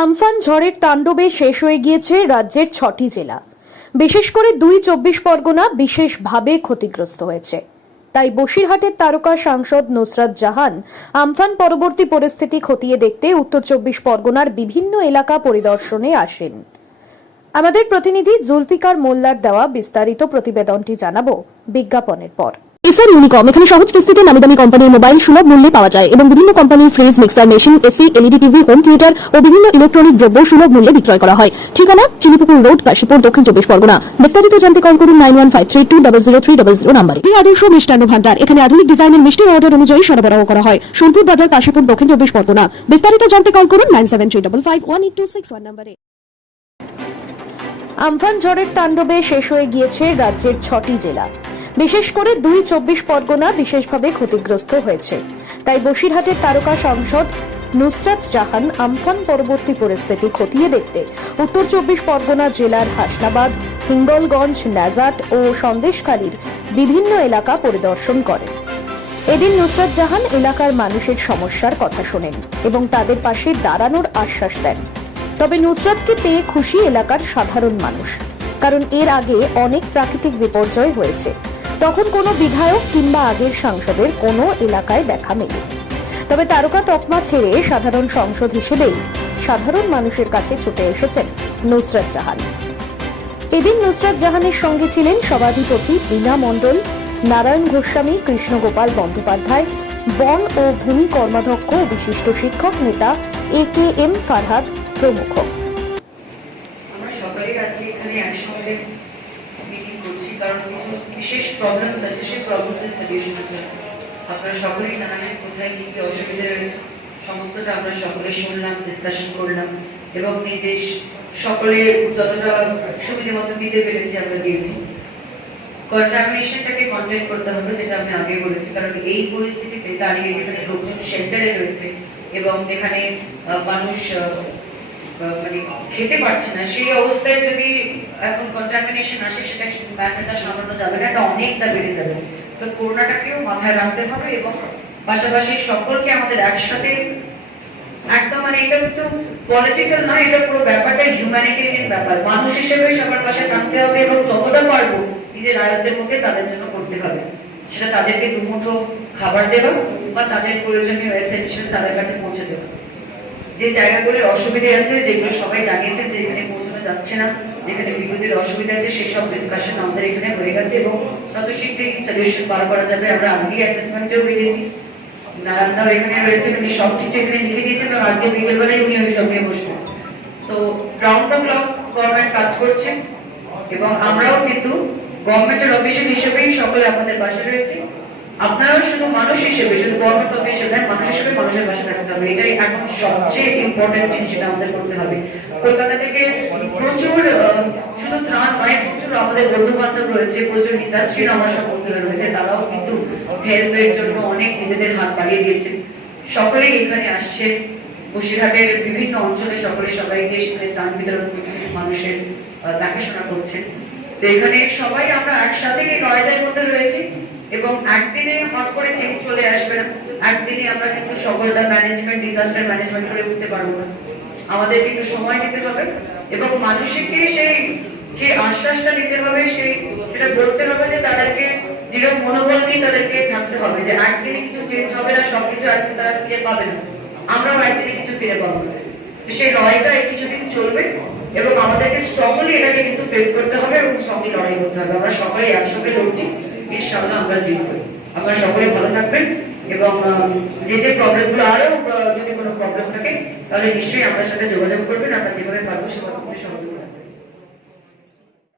Amphan ঝড়ের তাণ্ডবে শেষ হয়ে গিয়েছে রাজ্যের ৬টি জেলা। বিশেষ করে ২ পরগনা বিশেষভাবে ক্ষতিগ্রস্ত হয়েছে। তাই বসিরহাটের তারকা সাংসদ নুসরাত জাহান আমফান পরবর্তী পরিস্থিতি খতিয়ে দেখতে উত্তর ২৪ পরগনার বিভিন্ন এলাকা পরিদর্শনে আসেন। আমাদের প্রতিনিধি জুলফিকার মোল্লার দেওয়া বিস্তারিত প্রতিবেদনটি জানাবো বিজ্ঞাপনের পর। এসআর ইউনিকম এখানে সহজ কিস্তিতে নামি দামি কোম্পানির মোবাইল সুলভ মূল্যে পাওয়া যায় এবং বিভিন্ন কোম্পানির fridge, mixer machine, AC, LED TV, home theatre ও বিভিন্ন ইলেকট্রনিক দ্রব্য সুলভ মূল্যে বিক্রয় করা হয়। ঠিকানা চিনিপুকুর রোড, কাশীপুর, দক্ষিণ ২৪ পরগনা। বিস্তারিত জানতে কল করুন 9153200300 নম্বরে। আদর্শ মিষ্টান্ন ভান্ডার এখানে আধুনিক ডিজাইনের মিষ্টির অর্ডার অনুযায়ী সরবরাহ করা হয়। সোনপুর বাজার, কাশীপুর, দক্ষিণ ২৪ পরগনা। বিস্তারিত জানতে কল করুন 9735518261 নম্বরে। আমফান ঝড়ের তাণ্ডবে শেষ হয়ে গিয়েছে রাজ্যের ৬টি জেলা। বিশেষ করে ২ পরগনা বিশেষভাবে ক্ষতিগ্রস্ত হয়েছে। তাই বসিরহাটের তারকা সাংসদ নুসরাত জাহান আমফান পরবর্তী পরিস্থিতি খতিয়ে দেখতে উত্তর ২৪ পরগনা জেলার হাসনাবাদ, হিঙ্গলগঞ্জ, নাজাট ও সন্দেশখালীর বিভিন্ন এলাকা পরিদর্শন করেন। এদিন নুসরাত জাহান এলাকার মানুষের সমস্যার কথা শোনেন এবং তাদের পাশে দাঁড়ানোর আশ্বাস দেন। তবে নুসরাতকে পেয়ে খুশি এলাকার সাধারণ মানুষ, কারণ এর আগে অনেক প্রাকৃতিক বিপর্যয় হয়েছে, তখন কোনো বিধায়ক কিংবা আগের সাংসদের কোনো এলাকায় দেখা মেলেনি। তবে তারকা তকমা ছেড়ে সাধারণ সংসদ হিসেবেই সাধারণ মানুষের কাছে ছুটে এসেছেন নুসরাত জাহান। এদিন নুসরাত জাহানের সঙ্গে ছিলেন সভাধিপতি বীণা মণ্ডল, নারায়ণ গোস্বামী, কৃষ্ণগোপাল বন্দ্যোপাধ্যায়, বন ও ভূমি কর্মাধ্যক্ষ ও বিশিষ্ট শিক্ষক নেতা AKM ফারহাদ প্রমুখ। কারণ কিছু বিশেষ প্রবলেম আছে, সেই প্রবলেমের সলিউশন আছে। আপনারা সকলেই জানালেন কোথায় কি কি অসুবিধা রয়েছে, সমস্তটা আমরা সকলে শুনলাম, ডিসকাশন করলাম এবং নির্দেশ সকলে যতটা সুবিধা মতো দিতে পেরেছি আমরা দিয়েছি। কন্টামিনেশনটাকে কন্ট্রোল করতে হবে, যেটা আমি আগে বলেছি, কারণ এই পরিস্থিতিতে দাঁড়িয়ে যেখানে লোকজন শেল্টারে রয়েছে এবং যেখানে মানুষ মানে খেতে পারছে না, সেই অবস্থায় যদি এখন কন্টামিনেশন আসে, সেটা ব্যাপারটা সামলানো যাবে না, এটা অনেকটা বেড়ে যাবে। তো করোনাটাকেও মাথায় রাখতে হবে এবং পাশাপাশি সকলকে আমাদের একসাথে একদম, মানে এটা তো পলিটিক্যাল নয়, এটা পুরো ব্যাপারটা হিউম্যানিটেরিয়ান ব্যাপার। মানুষ হিসেবে সবার পাশে থাকতে হবে এবং যতটা পারবো নিজের আয়ত্তের মধ্যে তাদের জন্য করতে হবে। সেটা তাদেরকে দুমুঠো খাবার দেওয়া বা তাদের প্রয়োজনীয় এসেনশিয়াল তাদের কাছে পৌঁছে দেওয়া। যে জায়গাগুলো অসুবিধা আছে, যেগুলো সবাই জানিয়েছে যে এখানে পৌঁছানো যাচ্ছে না, যেখানে বিদ্যুতের অসুবিধা আছে, সেসব ডিসকাশন আমাদের এখানে হয়ে গেছে এবং যত শীঘ্রই সলিউশন বার করা যাবে। আমরা আজকে অ্যাসেসমেন্টেও বেরিয়েছি, নারায়ণদাও এখানে রয়েছে, উনি সব কিছু এখানে লিখে দিয়েছেন এবং আজকে বিকেলবেলায় উনি ওই সব নিয়ে বসবেন। তো রাউন্ড দ্য ক্লক গভর্নমেন্ট কাজ করছে এবং আমরাও কিন্তু গভর্নমেন্টের অফিসার হিসেবেই সকলে আপনাদের পাশে রয়েছি। আপনারাও শুধু মানুষ হিসেবে, শুধু গভর্নমেন্ট অফিসার নয়, মানুষ হিসেবে মানুষের পাশে থাকতে হবে। এটাই এখন সবচেয়ে ইম্পর্টেন্ট জিনিস, যেটা আমাদের করতে হবে। কলকাতা থেকে প্রচুর, শুধু ত্রাণ নয়, প্রচুর আমাদের বন্ধু বান্ধব রয়েছে, প্রচুর ইন্ডাস্ট্রির আমার সব বন্ধুরা রয়েছে, তারাও কিন্তু হেল্পের জন্য অনেক নিজেদের হাত বাড়িয়ে দিয়েছেন। সকলেই এখানে আসছে, বসিরহাটের বিভিন্ন অঞ্চলে সকলে সবাইকে সেখানে ত্রাণ বিতরণ করছে, মানুষের দেখাশোনা করছে। তো এখানে সবাই আমরা একসাথে এই লড়াইয়ের মধ্যে রয়েছি এবং একদিনে হট করে চেঞ্জ চলে আসবে না। একদিনে আমরা কিন্তু সকলটা ম্যানেজমেন্ট, ডিজাস্টার ম্যানেজমেন্ট করে উঠতে পারবো না। আমাদের কিন্তু সময় দিতে হবে এবং মানুষকে সেই আশ্বাসটা দিতে হবে, সেটা বলতে হবে যে তাদেরকে যেরকম মনোবল নিয়ে তাদেরকে থাকতে হবে যে একদিনে কিছু চেঞ্জ হবে না, সবকিছু একদিন তারা ফিরে পাবে না, আমরাও একদিনে কিছু ফিরে পাবো না। সেই লড়াইটা এই কিছুদিন চলবে এবং আমাদেরকে স্ট্রংলি এটাকে কিন্তু ফেস করতে হবে এবং স্ট্রংলি লড়াই করতে হবে। আমরা সবাই একসঙ্গে লড়ছি, ইনশাআল্লাহ আমরা জিতবো। আপনারা সকলে ভালো থাকবেন এবং যে প্রবলেমগুলো আরো যদি কোনো প্রবলেম থাকে তাহলে নিশ্চয়ই আমাদের সাথে যোগাযোগ করবেন। আমরা যেভাবে পারবো সেভাবে সহযোগিতা করবো।